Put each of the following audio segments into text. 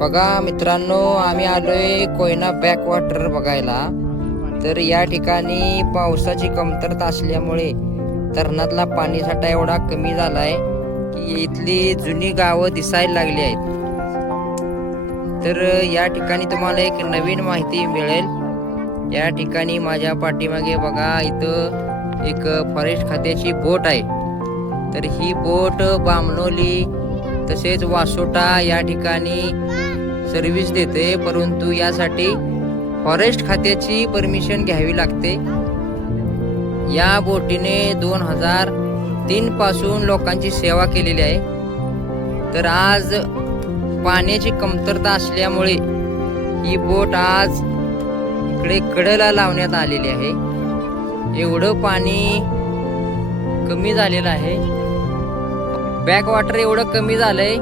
बघा मित्रांनो, आम्ही आलोय कोयना बॅक वॉटर बघायला. तर या ठिकाणी पावसाची कमतरता असल्यामुळे धरणातला पाणी साठा एवढा कमी झालाय की इथली जुनी गावं दिसायला लागली आहेत. तर या ठिकाणी तुम्हाला एक नवीन माहिती मिळेल. या ठिकाणी माझ्या पाठीमागे बघा, इथं एक फॉरेस्ट खात्याची बोट आहे. तर ही बोट बामणोली तसेच वासोटा या ठिकाणी सर्व्हिस देते, परंतु यासाठी फॉरेस्ट खात्याची परमिशन घ्यावी लागते. या बोटीने 2003 पासून लोकांची सेवा केलेली आहे. तर आज पाण्याची कमतरता असल्यामुळे ही बोट आज इकडे कडेला लावण्यात आलेली आहे. एवढं पाणी कमी झालेलं आहे. बॅक वॉटर एवढं कमी झालंय,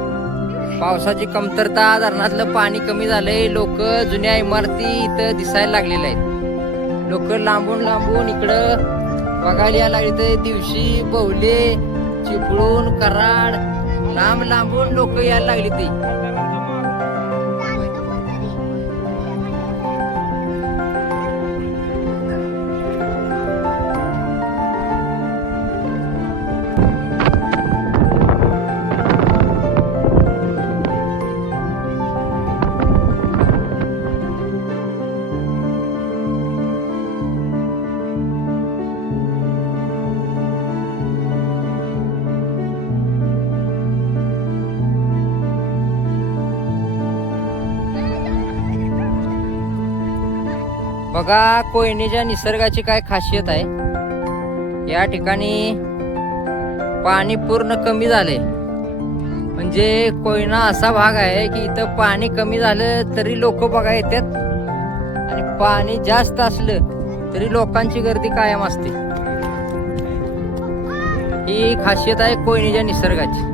पावसाची कमतरता, धरणातलं पाणी कमी झालंय. लोक जुन्या इमारती इथं दिसायला लागलेल्या आहेत. लोक लांबून लांबून इकडं बघायला यायला लागले. दिवशी, बवले, चिपळूण, कराड, लांब लांबून लोक यायला लागली. ती बघा कोयनेच्या निसर्गाची काय खासियत आहे. या ठिकाणी पाणी पूर्ण कमी झाले. म्हणजे कोयना असा भाग आहे की इथं पाणी कमी झालं तरी लोक बघा येतात, आणि पाणी जास्त असलं तरी लोकांची गर्दी कायम असते. ही खासियत आहे कोयनेच्या निसर्गाची.